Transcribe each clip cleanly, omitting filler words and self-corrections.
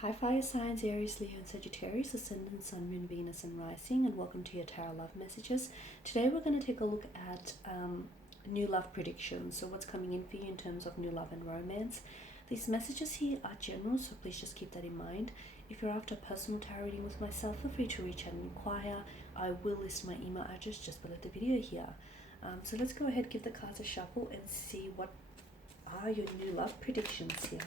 Hi, fire signs, Aries, Leo, and Sagittarius, Ascendant, Sun, Moon, Venus, and Rising, and welcome to your Tarot Love Messages. Today, we're going to take a look at new love predictions. So, what's coming in for you in terms of new love and romance? These messages here are general, so please just keep that in mind. If you're after a personal tarot reading with myself, feel free to reach out and inquire. I will list my email address just below the video here. So, let's go ahead, give the cards a shuffle, and see what are your new love predictions here.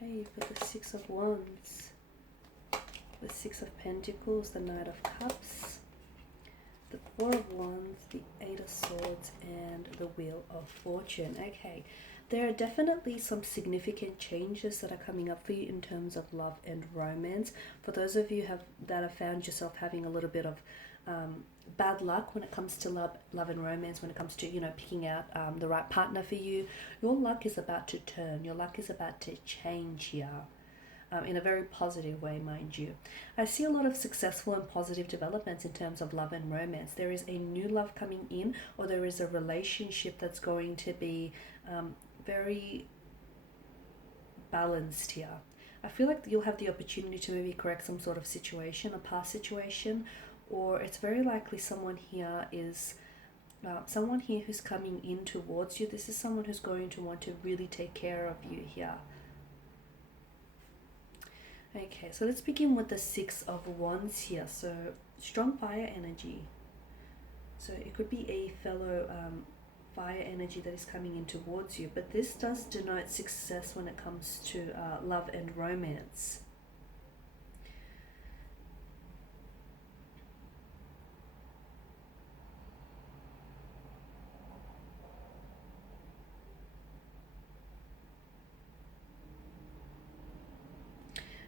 Okay, you've got the Six of Wands, the Six of Pentacles, the Knight of Cups, the Four of Wands, the Eight of Swords, and the Wheel of Fortune. Okay, there are definitely some significant changes that are coming up for you in terms of love and romance. For those of you that have found yourself having a little bit of bad luck when it comes to love and romance, when it comes to picking out the right partner for you, your luck is about to turn. Your luck is about to change here. In a very positive way, mind you. I see a lot of successful and positive developments in terms of love and romance. There is a new love coming in, or there is a relationship that's going to be very balanced here. I feel like you'll have the opportunity to maybe correct some sort of situation, a past situation, or it's very likely someone here who's coming in towards you. This is someone who's going to want to really take care of you here. Okay, so let's begin with the Six of Wands here. So strong fire energy. So it could be a fellow fire energy that is coming in towards you, but this does denote success when it comes to love and romance.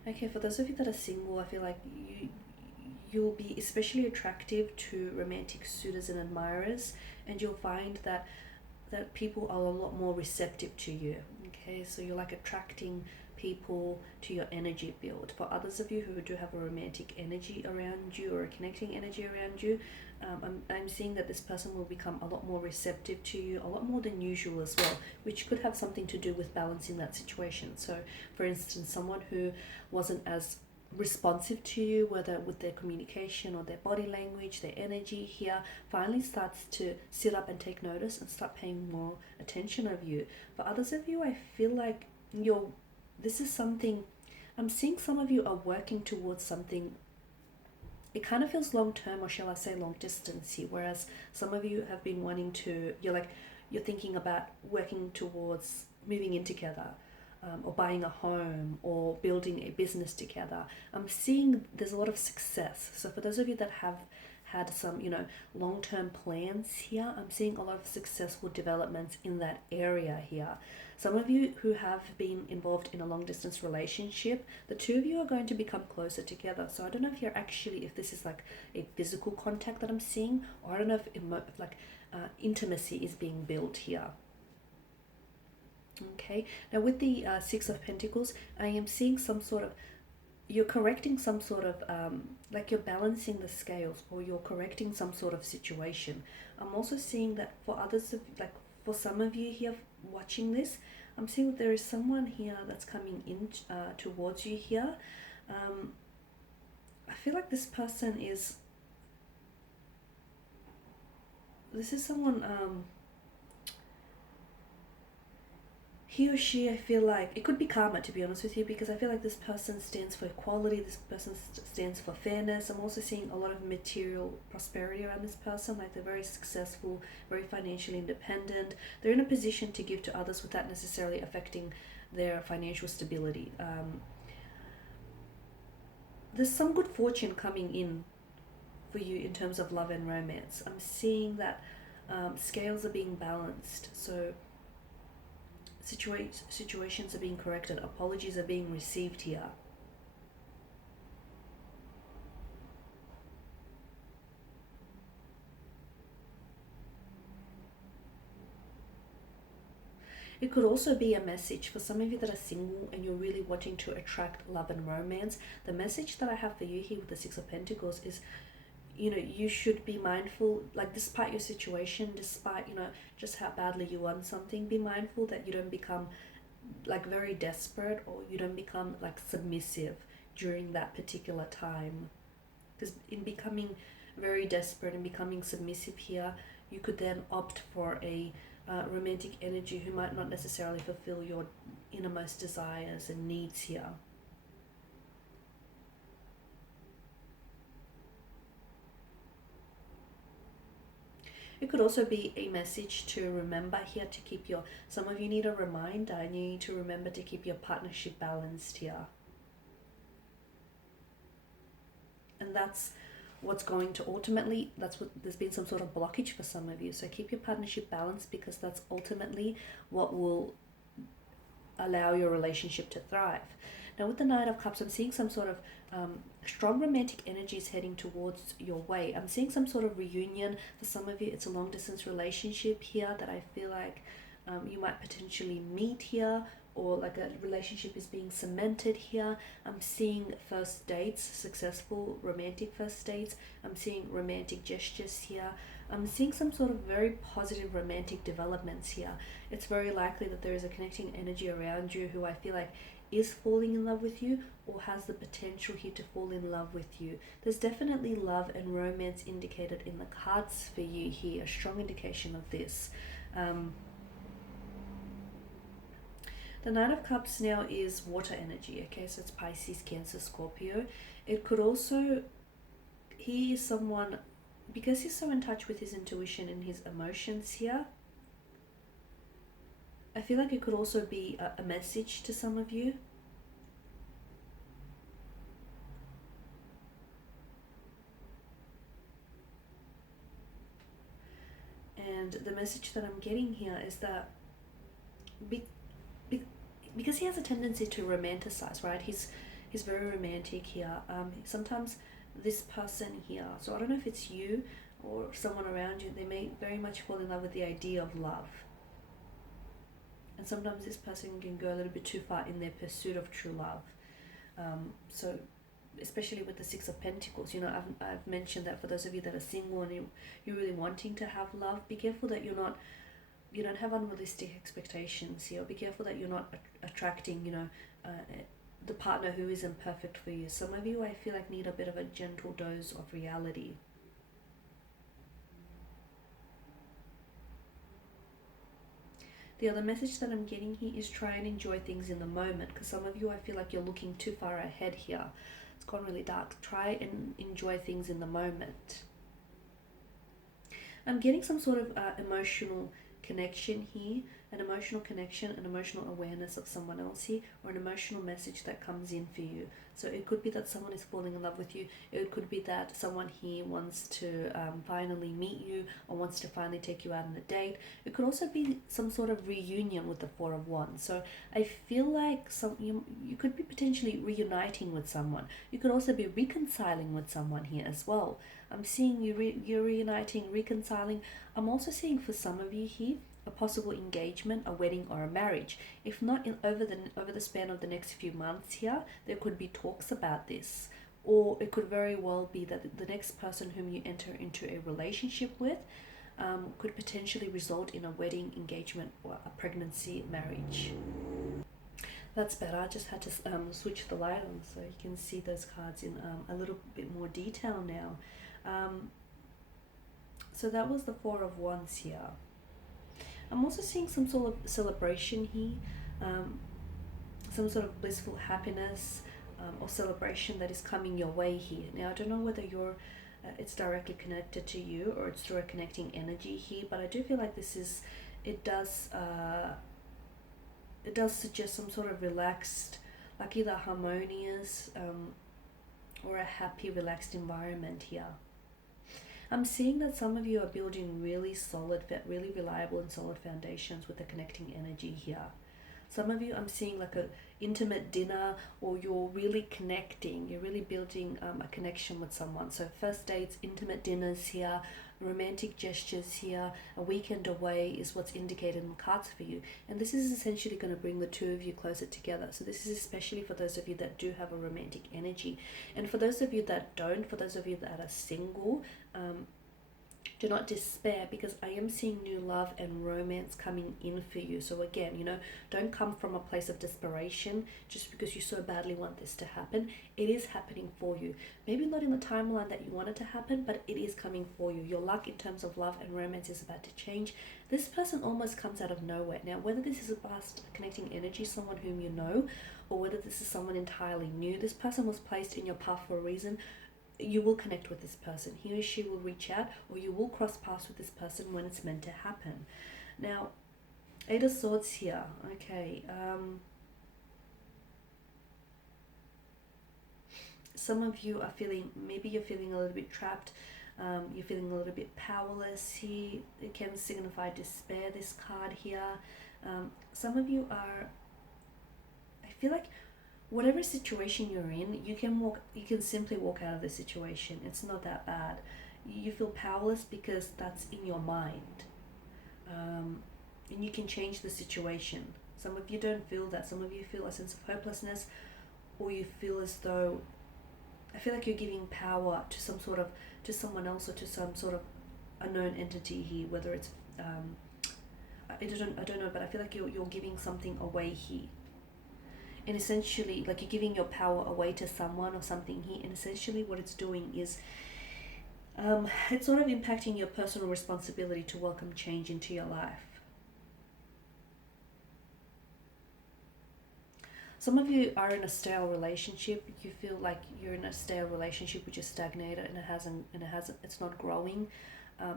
Okay, for those of you that are single, I feel like you'll be especially attractive to romantic suitors and admirers, and you'll find that people are a lot more receptive to you. Okay, so you're like attracting people to your energy field. For others of you who do have a romantic energy around you or a connecting energy around you, I'm seeing that this person will become a lot more receptive to you, a lot more than usual as well, which could have something to do with balancing that situation. So for instance, someone who wasn't as responsive to you, whether with their communication or their body language, their energy here, finally starts to sit up and take notice and start paying more attention of you. For others of you, I feel like this is something, I'm seeing some of you are working towards something. It kind of feels long term, or shall I say long distance here, whereas some of you have been wanting to, you're thinking about working towards moving in together, or buying a home, or building a business together. I'm seeing there's a lot of success. So for those of you that have had some, long-term plans here, I'm seeing a lot of successful developments in that area here. Some of you who have been involved in a long-distance relationship, the two of you are going to become closer together. So I don't know if this is like a physical contact that I'm seeing, or I don't know if intimacy is being built here. Okay, now with the Six of Pentacles, I am seeing some sort of, you're correcting some sort of, like you're balancing the scales, or you're correcting some sort of situation. I'm also seeing that for others, for some of you here watching this, I'm seeing that there is someone here that's coming in towards you here. I feel like this is someone, he or she, I feel like it could be karma, to be honest with you, because I feel like this person stands for equality, this person stands for fairness. I'm also seeing a lot of material prosperity around this person, like they're very successful, very financially independent. They're in a position to give to others without necessarily affecting their financial stability. There's some good fortune coming in for you in terms of love and romance. I'm seeing that scales are being balanced, so situations are being corrected, apologies are being received here. It could also be a message for some of you that are single and you're really wanting to attract love and romance. The message that I have for you here with the Six of Pentacles is, you should be mindful, like despite your situation, despite, just how badly you want something, be mindful that you don't become like very desperate, or you don't become like submissive during that particular time. Because in becoming very desperate and becoming submissive here, you could then opt for a romantic energy who might not necessarily fulfill your innermost desires and needs here. It could also be a message to remember here to keep some of you need a reminder, and you need to remember to keep your partnership balanced here. And that's what's going to ultimately, there's been some sort of blockage for some of you. So keep your partnership balanced, because that's ultimately what will allow your relationship to thrive. Now with the Knight of Cups, I'm seeing some sort of strong romantic energies heading towards your way. I'm seeing some sort of reunion. For some of you, it's a long distance relationship here that I feel like you might potentially meet here, or like a relationship is being cemented here. I'm seeing first dates, successful romantic first dates. I'm seeing romantic gestures here. I'm seeing some sort of very positive romantic developments here. It's very likely that there is a connecting energy around you who I feel like is falling in love with you, or has the potential here to fall in love with you. There's definitely love and romance indicated in the cards for you here, a strong indication of this. The Nine of Cups now is water energy, okay? So it's Pisces, Cancer, Scorpio. It could also, he is someone, because he's so in touch with his intuition and his emotions here, I feel like it could also be a message to some of you. And the message that I'm getting here is that because he has a tendency to romanticize, right? He's very romantic here. Sometimes this person here, so I don't know if it's you or someone around you, they may very much fall in love with the idea of love. And sometimes this person can go a little bit too far in their pursuit of true love. So especially with the Six of Pentacles, I've mentioned that for those of you that are single and you're really wanting to have love, be careful that you don't have unrealistic expectations here. Be careful that you're not attracting, the partner who isn't perfect for you. Some of you, I feel like, need a bit of a gentle dose of reality. The other message that I'm getting here is try and enjoy things in the moment, because some of you, I feel like you're looking too far ahead here. It's gone really dark. Try and enjoy things in the moment. I'm getting some sort of emotional connection here, an emotional connection, an emotional awareness of someone else here, or an emotional message that comes in for you. So it could be that someone is falling in love with you. It could be that someone here wants to finally meet you, or wants to finally take you out on a date. It could also be some sort of reunion with the Four of Wands. So I feel like you could be potentially reuniting with someone. You could also be reconciling with someone here as well. I'm seeing you're reuniting, reconciling. I'm also seeing for some of you here a possible engagement, a wedding, or a marriage. If not over the span of the next few months here, there could be talks about this. Or it could very well be that the next person whom you enter into a relationship with could potentially result in a wedding, engagement, or a pregnancy, marriage. That's better. I just had to switch the light on so you can see those cards in a little bit more detail now. So that was the Four of Wands here. I'm also seeing some sort of celebration here, some sort of blissful happiness or celebration that is coming your way here. Now, I don't know whether it's directly connected to you or it's through a connecting energy here, but I do feel like it does suggest some sort of relaxed, like either harmonious or a happy, relaxed environment here. I'm seeing that some of you are building really solid, really reliable and solid foundations with the connecting energy here. Some of you, I'm seeing like intimate dinner, or you're really connecting, you're really building a connection with someone. So first dates, intimate dinners here, romantic gestures here, a weekend away is what's indicated in the cards for you. And this is essentially going to bring the two of you closer together. So this is especially for those of you that do have a romantic energy. And for those of you that don't, for those of you that are single, do not despair, because I am seeing new love and romance coming in for you. So again, don't come from a place of desperation just because you so badly want this to happen. It is happening for you. Maybe not in the timeline that you want it to happen, but it is coming for you. Your luck in terms of love and romance is about to change. This person almost comes out of nowhere. Now, whether this is a past connecting energy, someone whom you know, or whether this is someone entirely new, this person was placed in your path for a reason. You will connect with this person. He or she will reach out, or you will cross paths with this person when it's meant to happen. Now, Eight of Swords here. Okay. Some of you are feeling, maybe you're feeling a little bit trapped. You're feeling a little bit powerless here. It can signify despair, this card here. Some of you are, I feel like, whatever situation you're in, you can simply walk out of the situation. It's not that bad. You feel powerless because that's in your mind, and you can change the situation. Some of you don't feel that. Some of you feel a sense of hopelessness, or you feel as though, I feel like you're giving power to to someone else, or to some sort of unknown entity here, whether it's I don't know, but I feel like you're giving something away here. And essentially, like, you're giving your power away to someone or something here, and essentially what it's doing is it's sort of impacting your personal responsibility to welcome change into your life. Some of you are in a stale relationship. You feel like you're in a stale relationship which is stagnated, and it's not growing.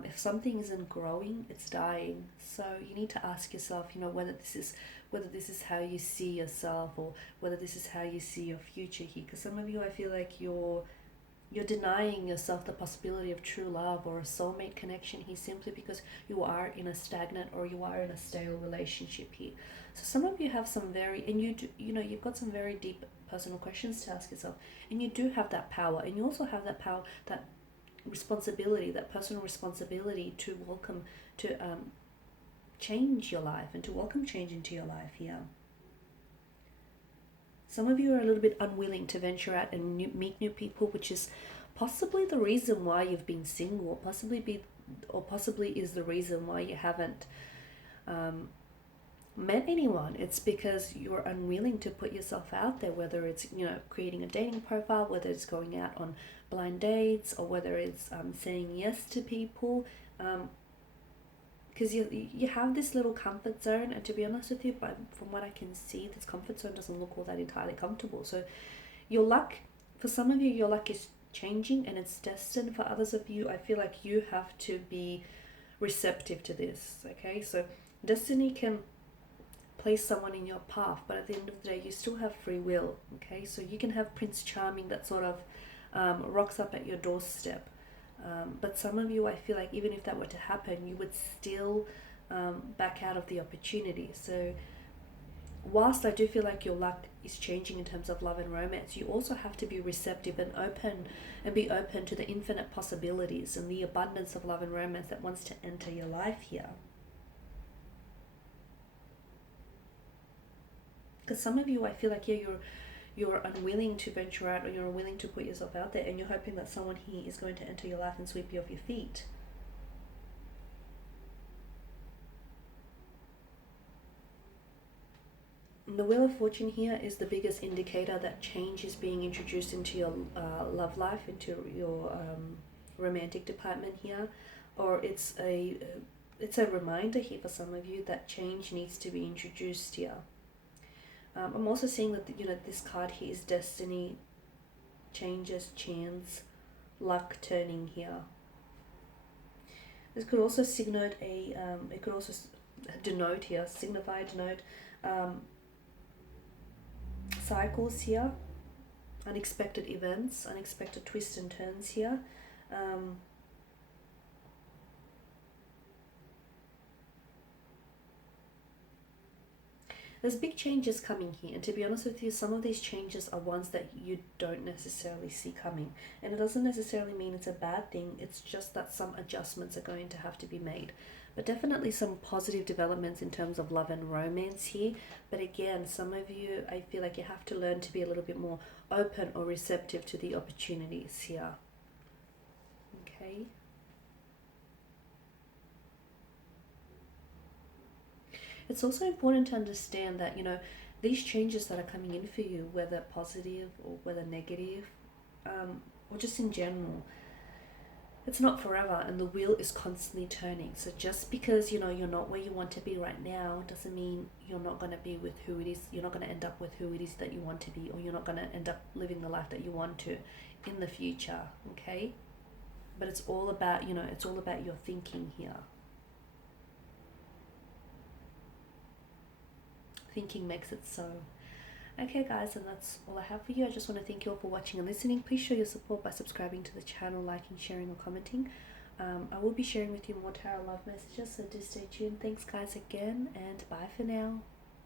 If something isn't growing, it's dying. So you need to ask yourself, whether this is how you see yourself, or whether this is how you see your future here. Because some of you, I feel like you're denying yourself the possibility of true love or a soulmate connection here, simply because you are in a stagnant, or you are in a stale relationship here. So some of you have some you've got some very deep personal questions to ask yourself, and you do have that power, and you also have that power, that responsibility, that personal responsibility to change your life and to welcome change into your life here. Some of you are a little bit unwilling to venture out and meet new people, which is possibly the reason why you've been single, or possibly is the reason why you haven't met anyone. It's because you're unwilling to put yourself out there, whether it's creating a dating profile, whether it's going out on blind dates, or whether it's saying yes to people, because you have this little comfort zone, and to be honest with you, from what I can see, this comfort zone doesn't look all that entirely comfortable. So your luck, for some of you, your luck is changing and it's destined. For others of you, I feel like you have to be receptive to this. Okay, so destiny can place someone in your path, but at the end of the day, you still have free will. Okay, so you can have Prince Charming that sort of rocks up at your doorstep, but some of you, I feel like, even if that were to happen, you would still back out of the opportunity. So whilst I do feel like your luck is changing in terms of love and romance, you also have to be receptive and be open to the infinite possibilities and the abundance of love and romance that wants to enter your life here. Because some of you, I feel like, you're unwilling to venture out, or you're unwilling to put yourself out there, and you're hoping that someone here is going to enter your life and sweep you off your feet. And the Wheel of Fortune here is the biggest indicator that change is being introduced into your love life, into your romantic department here, or it's a reminder here for some of you that change needs to be introduced here. I'm also seeing that this card here is destiny, changes, chance, luck turning here. This could also signify cycles here, unexpected events, unexpected twists and turns here. There's big changes coming here, and to be honest with you, some of these changes are ones that you don't necessarily see coming. And it doesn't necessarily mean it's a bad thing, it's just that some adjustments are going to have to be made. But definitely some positive developments in terms of love and romance here. But again, some of you, I feel like you have to learn to be a little bit more open or receptive to the opportunities here. Okay. It's also important to understand that, these changes that are coming in for you, whether positive or whether negative, or just in general, it's not forever, and the wheel is constantly turning. So just because, you're not where you want to be right now doesn't mean you're not going to be with who it is, you're not going to end up with who it is that you want to be, or you're not going to end up living the life that you want to in the future, okay? But it's all about, it's all about your thinking here. Thinking makes it so. Okay guys, and that's all I have for you. I just want to thank you all for watching and listening. Please show your support by subscribing to the channel, liking, sharing or commenting. I will be sharing with you more tarot love messages, so do stay tuned. Thanks guys again, and bye for now.